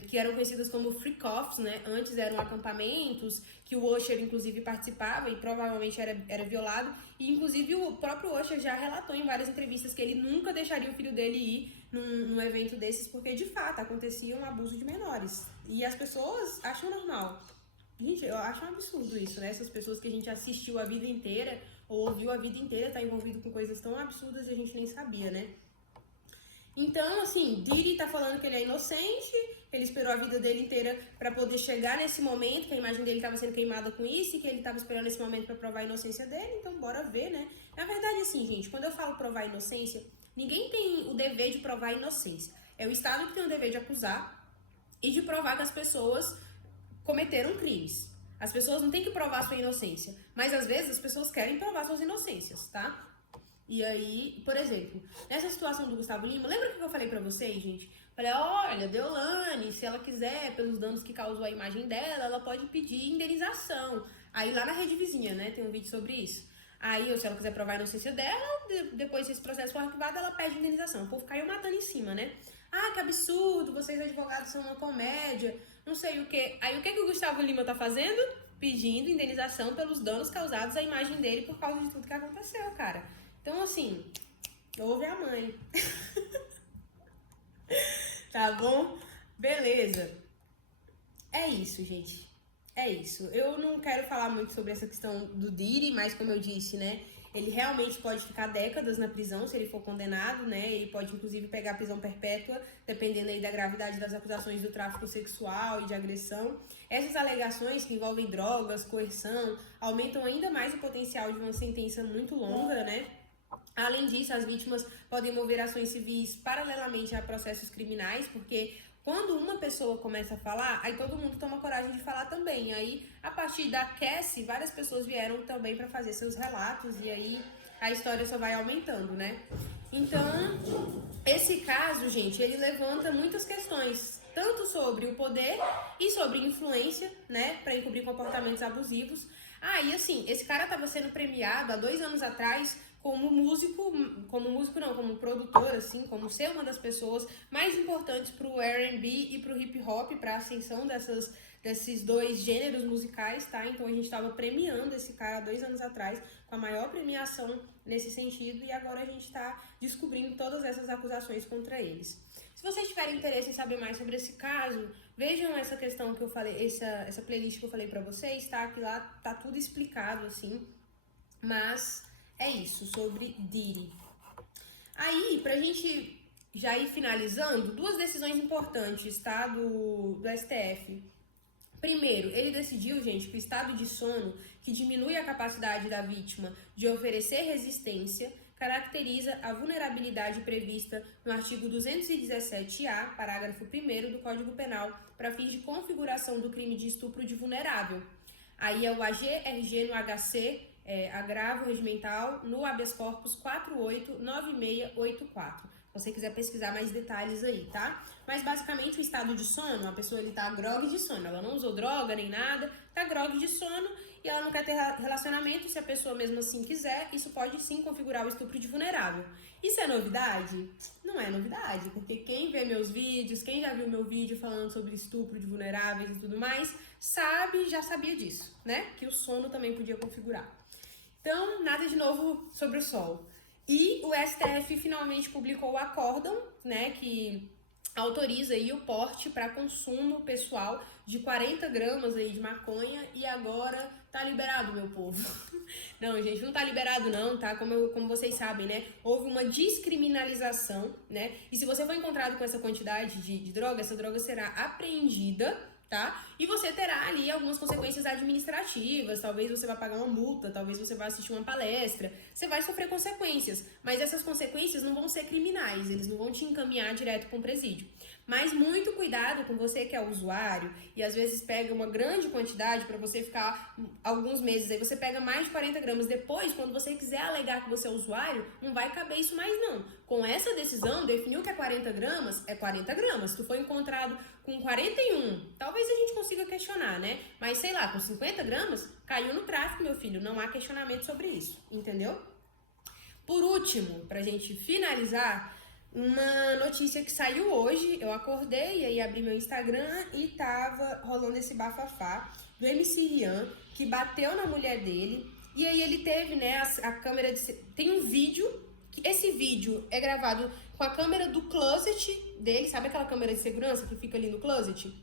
que eram conhecidas como freak-offs, né? Antes eram acampamentos, que o Usher, inclusive, participava e provavelmente era violado. E, inclusive, o próprio Usher já relatou em várias entrevistas que ele nunca deixaria o filho dele ir num evento desses, porque, de fato, acontecia um abuso de menores. E as pessoas acham normal. Gente, eu acho um absurdo isso, né? Essas pessoas que a gente assistiu a vida inteira ou ouviu a vida inteira, tá envolvido com coisas tão absurdas e a gente nem sabia, né? Então, assim, Diddy tá falando que ele é inocente, ele esperou a vida dele inteira pra poder chegar nesse momento, que a imagem dele tava sendo queimada com isso e que ele tava esperando esse momento pra provar a inocência dele, então bora ver, né? Na verdade, assim, gente, quando eu falo provar a inocência, ninguém tem o dever de provar a inocência. É o Estado que tem o dever de acusar e de provar que as pessoas cometeram crimes. As pessoas não têm que provar sua inocência, mas às vezes as pessoas querem provar suas inocências, tá? E aí, por exemplo, nessa situação do Gustavo Lima, lembra que eu falei pra vocês, gente? Falei, olha, Deolane, se ela quiser, pelos danos que causou a imagem dela, ela pode pedir indenização. Aí lá na rede vizinha, né, tem um vídeo sobre isso. Aí, se ela quiser provar a inocência dela, depois se esse processo for arquivado, ela pede indenização. O povo caiu matando em cima, né? Ah, que absurdo, vocês advogados são uma comédia, não sei o quê. Aí o que o Gustavo Lima tá fazendo? Pedindo indenização pelos danos causados à imagem dele por causa de tudo que aconteceu, cara. Então, assim, ouve a mãe. Tá bom? Beleza. É isso, gente. É isso. Eu não quero falar muito sobre essa questão do Diddy, mas como eu disse, né? Ele realmente pode ficar décadas na prisão se ele for condenado, né? Ele pode, inclusive, pegar prisão perpétua, dependendo aí da gravidade das acusações do tráfico sexual e de agressão. Essas alegações que envolvem drogas, coerção, aumentam ainda mais o potencial de uma sentença muito longa, né? Além disso, as vítimas podem mover ações civis paralelamente a processos criminais, porque quando uma pessoa começa a falar, aí todo mundo toma coragem de falar também. Aí, a partir da Cassie, várias pessoas vieram também para fazer seus relatos e aí a história só vai aumentando, né? Então, esse caso, gente, ele levanta muitas questões, tanto sobre o poder e sobre influência, né, para encobrir comportamentos abusivos. Ah, e assim, esse cara estava sendo premiado há 2 anos atrás como como produtor, assim, como ser uma das pessoas mais importantes pro R&B e pro hip hop, pra ascensão desses 2 gêneros musicais, tá? Então a gente tava premiando esse cara há 2 anos atrás, com a maior premiação nesse sentido, e agora a gente tá descobrindo todas essas acusações contra eles. Se vocês tiverem interesse em saber mais sobre esse caso, vejam essa questão que eu falei, essa playlist que eu falei pra vocês, tá? Que lá tá tudo explicado, assim, mas é isso, sobre Diddy. Aí, pra gente já ir finalizando, 2 decisões importantes, tá? Do STF. Primeiro, ele decidiu, gente, que o estado de sono, que diminui a capacidade da vítima de oferecer resistência, caracteriza a vulnerabilidade prevista no artigo 217-A, parágrafo 1º do Código Penal, para fins de configuração do crime de estupro de vulnerável. Aí é o AG-RG no HC, agravo regimental, no habeas corpus 489684. Se você quiser pesquisar mais detalhes aí, tá? Mas basicamente o estado de sono, a pessoa ele tá grogue de sono, ela não usou droga nem nada, tá grogue de sono e ela não quer ter relacionamento, se a pessoa mesmo assim quiser, isso pode sim configurar o estupro de vulnerável. Isso é novidade? Não é novidade, porque quem vê meus vídeos, quem já viu meu vídeo falando sobre estupro de vulneráveis e tudo mais, já sabia disso, né? Que o sono também podia configurar. Então, nada de novo sobre o sol. E o STF finalmente publicou o acórdão, né, que autoriza aí o porte para consumo pessoal de 40 gramas aí de maconha e agora tá liberado, meu povo. Não, gente, não tá liberado não, tá? Como vocês sabem, né? Houve uma descriminalização, né? E se você for encontrado com essa quantidade de droga, essa droga será apreendida, tá? E você terá ali algumas consequências administrativas, talvez você vá pagar uma multa, talvez você vá assistir uma palestra, você vai sofrer consequências, mas essas consequências não vão ser criminais, eles não vão te encaminhar direto para um presídio. Mas muito cuidado com você que é usuário e às vezes pega uma grande quantidade para você ficar alguns meses, aí você pega mais de 40 gramas, depois quando você quiser alegar que você é usuário, não vai caber isso mais não. Com essa decisão, definiu que é 40 gramas, é 40 gramas. Se tu for encontrado com 41, talvez a gente consiga questionar, né? Mas sei lá, com 50 gramas, caiu no tráfico, meu filho, não há questionamento sobre isso, entendeu? Por último, pra gente finalizar, uma notícia que saiu hoje, eu acordei e aí abri meu Instagram e tava rolando esse bafafá do MC Rian, que bateu na mulher dele, e aí ele teve, né, a câmera tem um vídeo, que esse vídeo é gravado com a câmera do closet dele, sabe aquela câmera de segurança que fica ali no closet?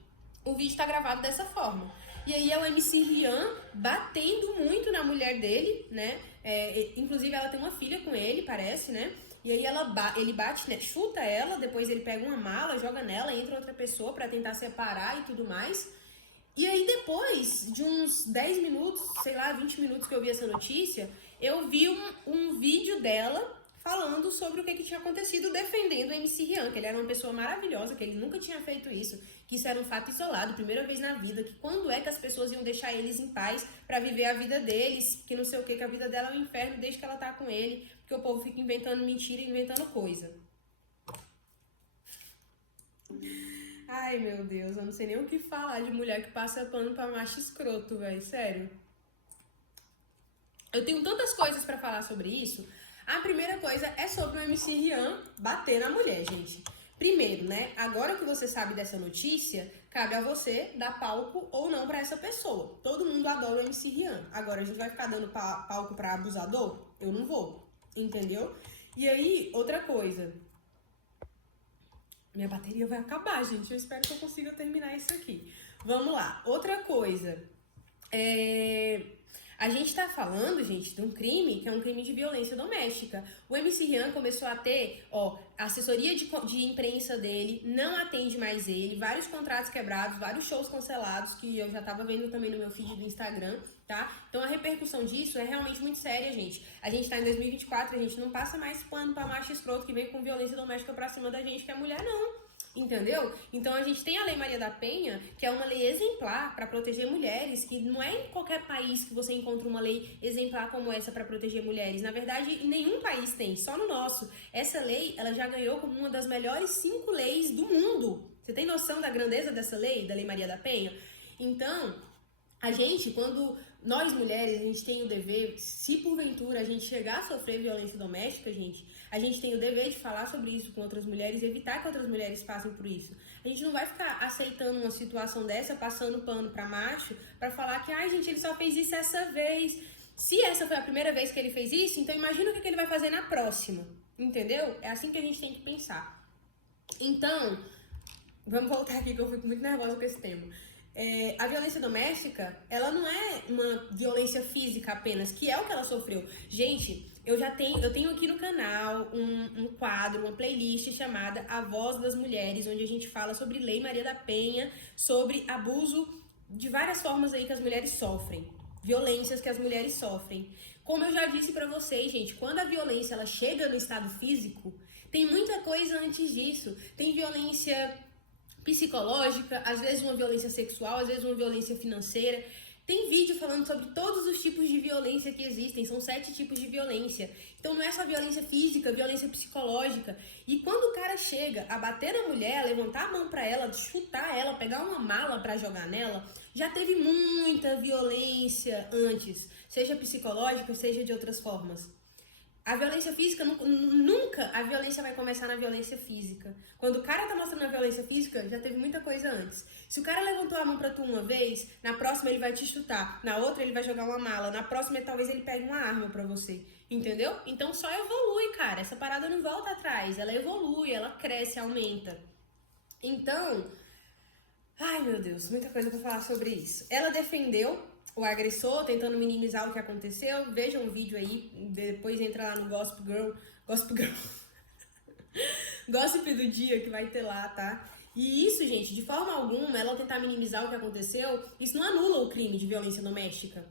O vídeo tá gravado dessa forma. E aí é o MC Rian batendo muito na mulher dele, né? Inclusive ela tem uma filha com ele, parece, né? E aí ele bate, né? Chuta ela, depois ele pega uma mala, joga nela, entra outra pessoa pra tentar separar e tudo mais. E aí depois de uns 10 minutos, sei lá, 20 minutos que eu vi essa notícia, eu vi um vídeo dela falando sobre o que tinha acontecido, defendendo o MC Rian, que ele era uma pessoa maravilhosa, que ele nunca tinha feito isso, que isso era um fato isolado, primeira vez na vida, que quando é que as pessoas iam deixar eles em paz pra viver a vida deles, que não sei o que a vida dela é um inferno desde que ela tá com ele, porque o povo fica inventando mentira e inventando coisa. Ai, meu Deus, eu não sei nem o que falar de mulher que passa pano pra macho escroto, velho, sério. Eu tenho tantas coisas pra falar sobre isso. A primeira coisa é sobre o MC Rian bater na mulher, gente. Primeiro, né, agora que você sabe dessa notícia, cabe a você dar palco ou não pra essa pessoa. Todo mundo adora o MC Rian. Agora, a gente vai ficar dando palco pra abusador? Eu não vou, entendeu? E aí, outra coisa. Minha bateria vai acabar, gente. Eu espero que eu consiga terminar isso aqui. Vamos lá. Outra coisa. A gente tá falando, gente, de um crime que é um crime de violência doméstica. O MC Rian começou a ter, a assessoria de imprensa dele não atende mais ele, vários contratos quebrados, vários shows cancelados, que eu já tava vendo também no meu feed do Instagram, tá? Então a repercussão disso é realmente muito séria, gente. A gente tá em 2024, a gente não passa mais pano pra macho escroto que vem com violência doméstica pra cima da gente, que é mulher, não. Entendeu? Então a gente tem a Lei Maria da Penha, que é uma lei exemplar para proteger mulheres, que não é em qualquer país que você encontra uma lei exemplar como essa para proteger mulheres. Na verdade, nenhum país tem, só no nosso. Essa lei, ela já ganhou como uma das melhores 5 leis do mundo. Você tem noção da grandeza dessa lei, da Lei Maria da Penha? Então, a gente, quando nós mulheres, a gente tem o dever, se porventura a gente chegar a sofrer violência doméstica, gente, a gente tem o dever de falar sobre isso com outras mulheres e evitar que outras mulheres passem por isso. A gente não vai ficar aceitando uma situação dessa, passando pano pra macho, pra falar que, ai, gente, ele só fez isso essa vez. Se essa foi a primeira vez que ele fez isso, então imagina o que ele vai fazer na próxima. Entendeu? É assim que a gente tem que pensar. Então, vamos voltar aqui que eu fico muito nervosa com esse tema. A violência doméstica, ela não é uma violência física apenas, que é o que ela sofreu. Gente, eu tenho aqui no canal um quadro, uma playlist chamada A Voz das Mulheres, onde a gente fala sobre Lei Maria da Penha, sobre abuso de várias formas aí que as mulheres sofrem, violências que as mulheres sofrem. Como eu já disse pra vocês, gente, quando a violência ela chega no estado físico, tem muita coisa antes disso. Tem violência psicológica, às vezes uma violência sexual, às vezes uma violência financeira. Tem vídeo falando sobre todos os tipos de violência que existem, são 7 tipos de violência. Então não é só violência física, violência psicológica. E quando o cara chega a bater na mulher, levantar a mão pra ela, chutar ela, pegar uma mala pra jogar nela, já teve muita violência antes, seja psicológica, seja de outras formas. A violência física, nunca a violência vai começar na violência física. Quando o cara tá mostrando a violência física, já teve muita coisa antes. Se o cara levantou a mão pra tu uma vez, na próxima ele vai te chutar, na outra ele vai jogar uma mala, na próxima talvez ele pegue uma arma pra você, entendeu? Então só evolui, cara. Essa parada não volta atrás, ela evolui, ela cresce, aumenta. Então, ai meu Deus, muita coisa pra falar sobre isso. Ela defendeu o agressor, tentando minimizar o que aconteceu. Veja um vídeo aí, depois entra lá no Gossip Girl, Gossip do dia que vai ter lá, tá? E isso, gente, de forma alguma, ela tentar minimizar o que aconteceu, isso não anula o crime de violência doméstica,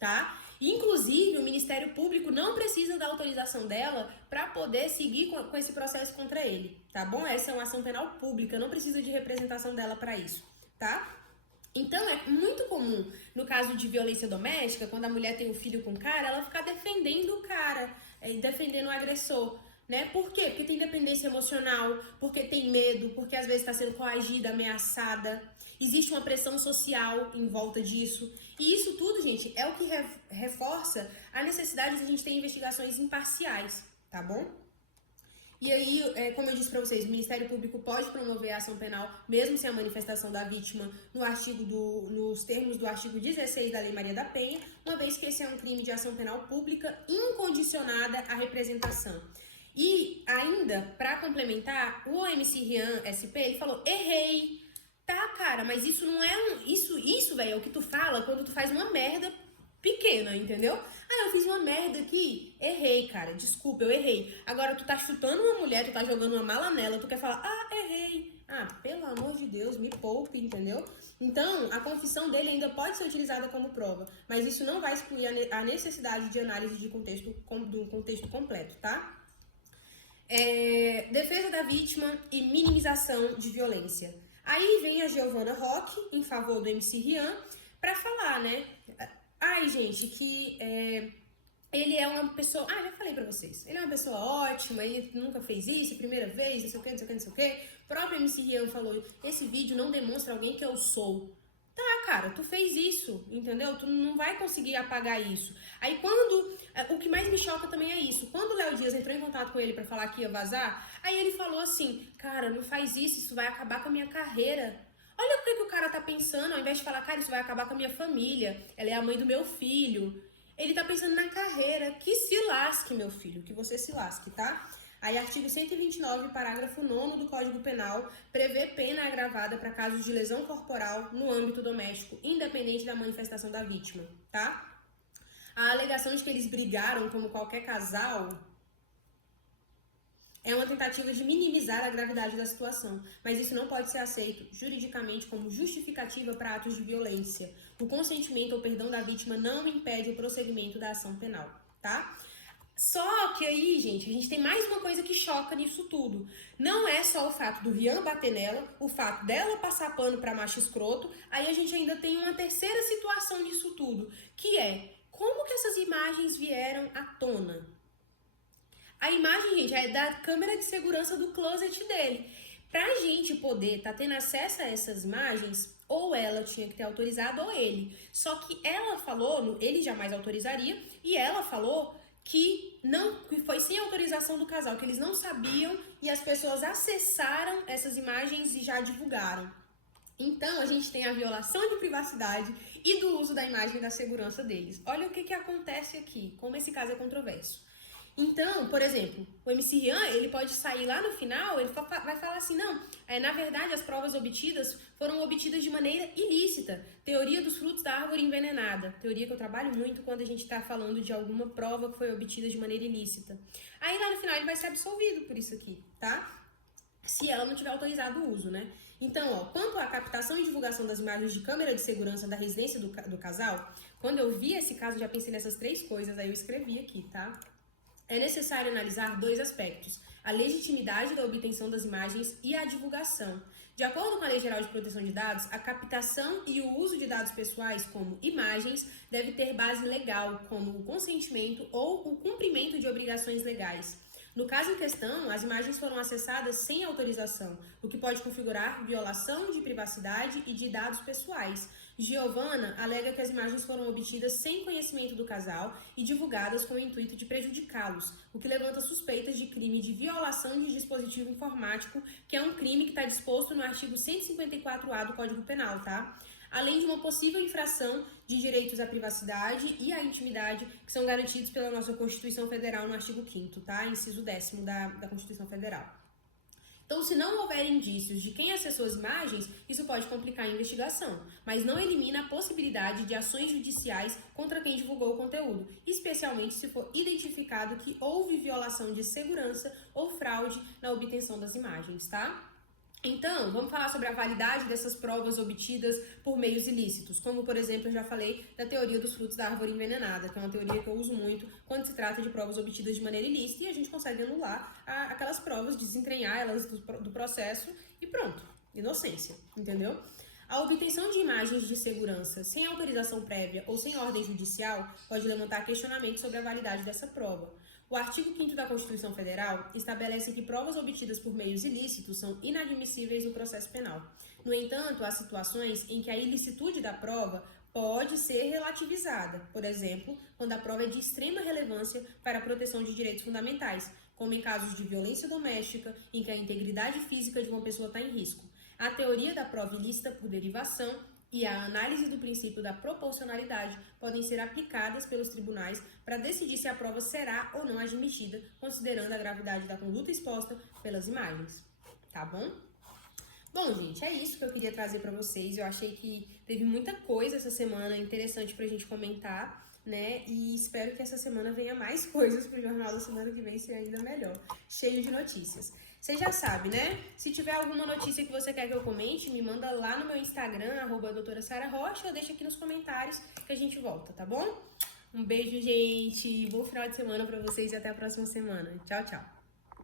tá? Inclusive, o Ministério Público não precisa da autorização dela para poder seguir com esse processo contra ele, tá bom? Essa é uma ação penal pública, não precisa de representação dela para isso, tá? Então, é muito comum, no caso de violência doméstica, quando a mulher tem um filho com o cara, ela ficar defendendo o cara, defendendo o agressor, né? Por quê? Porque tem dependência emocional, porque tem medo, porque às vezes está sendo coagida, ameaçada. Existe uma pressão social em volta disso. E isso tudo, gente, é o que reforça a necessidade de a gente ter investigações imparciais, tá bom? E aí, como eu disse para vocês, o Ministério Público pode promover a ação penal, mesmo sem a manifestação da vítima, nos termos do artigo 16 da Lei Maria da Penha, uma vez que esse é um crime de ação penal pública incondicionada à representação. E ainda, para complementar, o MC Rian SP, ele falou, errei, Tá, cara, mas isso não é Isso, velho, é o que tu fala quando tu faz uma merda pequena, entendeu? Ah, eu fiz uma merda aqui, errei, cara, desculpa, eu errei. Agora tu tá chutando uma mulher, tu tá jogando uma mala nela, tu quer falar, errei. Ah, pelo amor de Deus, me poupe, entendeu? Então, a confissão dele ainda pode ser utilizada como prova, mas isso não vai excluir a necessidade de análise de do contexto completo, tá? Defesa da vítima e minimização de violência. Aí vem a Giovanna Roque, em favor do MC Rian, pra falar, né? Ai, gente, que ele é uma pessoa... Ah, já falei pra vocês. Ele é uma pessoa ótima, ele nunca fez isso, primeira vez, não sei o que, não sei o que, não sei o que. O próprio MC Rian falou, esse vídeo não demonstra alguém que eu sou. Tá, cara, tu fez isso, entendeu? Tu não vai conseguir apagar isso. Aí o que mais me choca também é isso. Quando o Léo Dias entrou em contato com ele pra falar que ia vazar, aí ele falou assim, cara, não faz isso vai acabar com a minha carreira. Olha o que o cara tá pensando, ao invés de falar, cara, isso vai acabar com a minha família, ela é a mãe do meu filho. Ele tá pensando na carreira, que se lasque, meu filho, que você se lasque, tá? Aí, artigo 129, parágrafo 9º do Código Penal, prevê pena agravada para casos de lesão corporal no âmbito doméstico, independente da manifestação da vítima, tá? A alegação de que eles brigaram como qualquer casal é uma tentativa de minimizar a gravidade da situação, mas isso não pode ser aceito juridicamente como justificativa para atos de violência. O consentimento ou perdão da vítima não impede o prosseguimento da ação penal, tá? Só que aí, gente, a gente tem mais uma coisa que choca nisso tudo. Não é só o fato do Rian bater nela, o fato dela passar pano pra macho escroto, aí a gente ainda tem uma terceira situação nisso tudo, que é como que essas imagens vieram à tona? A imagem, gente, é da câmera de segurança do closet dele. Pra gente poder tá tendo acesso a essas imagens, ou ela tinha que ter autorizado ou ele. Só que ela falou, ele jamais autorizaria, e ela falou que foi sem autorização do casal, que eles não sabiam e as pessoas acessaram essas imagens e já divulgaram. Então, a gente tem a violação de privacidade e do uso da imagem da segurança deles. Olha o que acontece aqui, como esse caso é controverso. Então, por exemplo, o MC Rian, ele pode sair lá no final, ele vai falar assim, não, na verdade as provas obtidas foram obtidas de maneira ilícita. Teoria dos frutos da árvore envenenada. Teoria que eu trabalho muito quando a gente está falando de alguma prova que foi obtida de maneira ilícita. Aí lá no final ele vai ser absolvido por isso aqui, tá? Se ela não tiver autorizado o uso, né? Então, quanto à captação e divulgação das imagens de câmera de segurança da residência do casal, quando eu vi esse caso, já pensei nessas três coisas, aí eu escrevi aqui, tá? É necessário analisar dois aspectos: a legitimidade da obtenção das imagens e a divulgação. De acordo com a Lei Geral de Proteção de Dados, a captação e o uso de dados pessoais, como imagens, deve ter base legal, como o consentimento ou o cumprimento de obrigações legais. No caso em questão, as imagens foram acessadas sem autorização, o que pode configurar violação de privacidade e de dados pessoais. Giovanna alega que as imagens foram obtidas sem conhecimento do casal e divulgadas com o intuito de prejudicá-los, o que levanta suspeitas de crime de violação de dispositivo informático, que é um crime que está disposto no artigo 154A do Código Penal, tá? Além de uma possível infração de direitos à privacidade e à intimidade que são garantidos pela nossa Constituição Federal no artigo 5º, tá? Inciso 10º da Constituição Federal. Então, se não houver indícios de quem acessou as imagens, isso pode complicar a investigação, mas não elimina a possibilidade de ações judiciais contra quem divulgou o conteúdo, especialmente se for identificado que houve violação de segurança ou fraude na obtenção das imagens, tá? Então, vamos falar sobre a validade dessas provas obtidas por meios ilícitos, como, por exemplo, eu já falei da teoria dos frutos da árvore envenenada, que é uma teoria que eu uso muito quando se trata de provas obtidas de maneira ilícita e a gente consegue anular aquelas provas, desentranhar elas do processo e pronto, inocência, entendeu? A obtenção de imagens de segurança sem autorização prévia ou sem ordem judicial pode levantar questionamentos sobre a validade dessa prova. O artigo 5º da Constituição Federal estabelece que provas obtidas por meios ilícitos são inadmissíveis no processo penal. No entanto, há situações em que a ilicitude da prova pode ser relativizada, por exemplo, quando a prova é de extrema relevância para a proteção de direitos fundamentais, como em casos de violência doméstica, em que a integridade física de uma pessoa está em risco. A teoria da prova ilícita por derivação e a análise do princípio da proporcionalidade podem ser aplicadas pelos tribunais para decidir se a prova será ou não admitida, considerando a gravidade da conduta exposta pelas imagens. Tá bom? Bom, gente, é isso que eu queria trazer pra vocês. Eu achei que teve muita coisa essa semana interessante pra gente comentar, né? E espero que essa semana venha mais coisas pro jornal da semana que vem ser ainda melhor, cheio de notícias. Você já sabe, né? Se tiver alguma notícia que você quer que eu comente, me manda lá no meu Instagram, @doutora Sara Rocha, ou deixa aqui nos comentários que a gente volta, tá bom? Um beijo, gente. Bom final de semana pra vocês e até a próxima semana. Tchau, tchau.